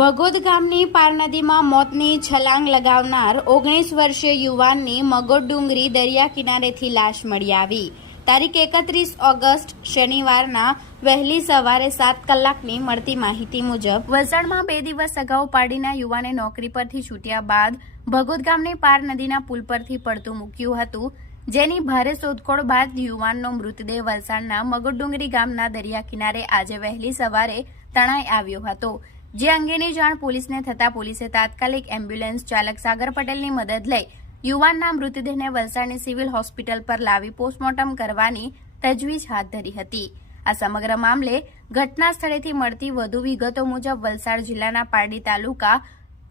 ભગોદ ગામની પાર નદીમાં મોતની છલાંગ લગાવનાર ઓગણીસ વર્ષીય યુવાનની મગોડ ડુંગરી દરિયા કિનારેથી લાશ મળી આવી. તારીખ એકત્રીસ ઓગસ્ટ શનિવારના વહેલી સવારે સાત કલાકની મળતી માહિતી મુજબ વલસાડમાં બે દિવસ અગાઉ પાડીના યુવાને નોકરી પરથી છૂટ્યા બાદ ભગોદ ગામની પાર નદીના પુલ પરથી પડતું મૂક્યું હતું. જેની ભારે શોધખોળ બાદ યુવાનનો મૃતદેહ વલસાડના મગોડુંગરી ગામના દરિયા કિનારે આજે વહેલી સવારે તણાઈ આવ્યો હતો. જે અંગેની જાણ પોલીસને થતા પોલીસે તાત્કાલિક એમ્બ્યુલન્સ ચાલક સાગર પટેલની મદદ લઈ યુવાનના મૃતદેહને વલસાડની સિવિલ હોસ્પિટલ પર લાવી પોસ્ટમોર્ટમ કરવાની તજવીજ હાથ ધરી હતી. આ સમગ્ર મામલે ઘટના સ્થળેથી મળતી વધુ વિગતો મુજબ વલસાડ જિલ્લાના પારડી તાલુકા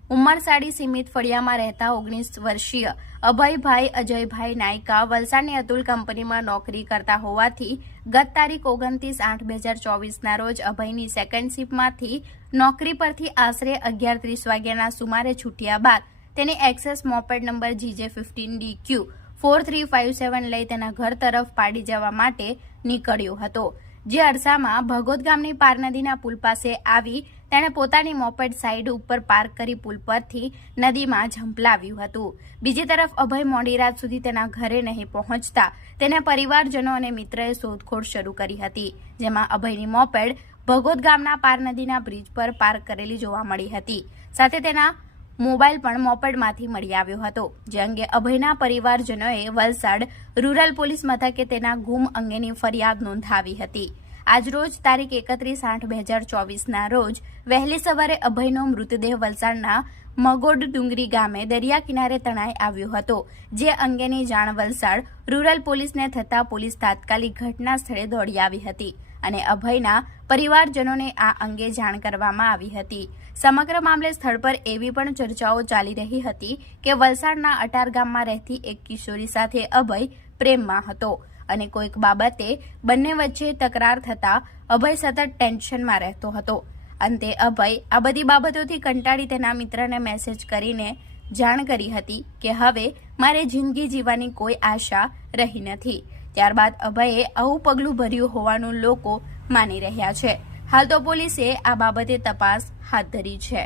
ઉમરસાડી સીમિત ફળિયામાં રહેતા ઓગણીસ વર્ષીય અભયભાઈ, અજયભાઈ નાયકા વલસાડની અતુલ કંપનીમાં નોકરી કરતા હોવાથી ગત તારીખ ઓગણત્રીસ આઠ બે હજાર ચોવીસના રોજ અભયની સેકન્ડ શિફ્ટમાંથી નોકરી પરથી આશરે અગિયાર ત્રીસ વાગ્યાના સુમારે છૂટ્યા બાદ તેને Access moped number GJ fifteen D Q four three five seven લઈ તેના ઘર તરફ પાડી જવા માટે નીકળ્યો હતો. જે અરસામાં ભગોદ ગામની પાર નદીના પુલ પાસે આવી તેણે પોતાની મોપેડ સાઈડ ઉપર પાર્ક કરી પુલ પરથી નદીમાં ઝંપલાવ્યું હતું. બીજી તરફ અભય મોડી રાત સુધી તેના ઘરે નહીં પહોંચતા, તેના પરિવારજનો અને મિત્રએ શોધખોળ શરૂ કરી હતી, જેમાં અભયની મોપેડ ભગોદ ગામના પાર નદીના બ્રિજ પર પાર્ક કરેલી જોવા મળી હતી. સાથે તેના મોબાઈલ પણ મોપેડમાંથી મળી આવ્યો હતો, જે અંગે અભયના પરિવારજનોએ વલસાડ રૂરલ પોલીસ મથકે તેના ગુમ અંગેની ફરિયાદ નોંધાવી હતી. આજરોજ તારીખ એકત્રીસ આઠ બે હજાર ચોવીસના રોજ વહેલી સવારે અભયનો મૃતદેહ વલસાડના મગોડ ડુંગરી ગામે દરિયા કિનારે તણાઈ આવ્યો હતો. જે અંગેની જાણ વલસાડ રૂરલ પોલીસને થતાં પોલીસ તાત્કાલિક ઘટના સ્થળે દોડી આવી હતી અને અભયના પરિવારજનોને આ અંગે જાણ કરવામાં આવી હતી. સમગ્ર મામલે સ્થળ પર એવી પણ ચર્ચાઓ ચાલી રહી હતી કે વલસાડના અટાર ગામમાં રહેતી એક કિશોરી સાથે અભય પ્રેમમાં હતો. અને કોઈક બાબતે બંને વચ્ચે તકરાર થતા અભય સતત ટેન્શનમાં રહેતો હતો. અંતે અભય આ બધી બાબતોથી કંટાળી તેના મિત્રને મેસેજ કરીને જાણ કરી હતી કે હવે મારે જિંદગી જીવવાની કોઈ આશા રહી નથી. ત્યારબાદ અભયે આવું પગલું ભર્યું હોવાનું લોકો માની રહ્યા છે. હાલ તો પોલીસે આ બાબતે તપાસ હાથ ધરી છે.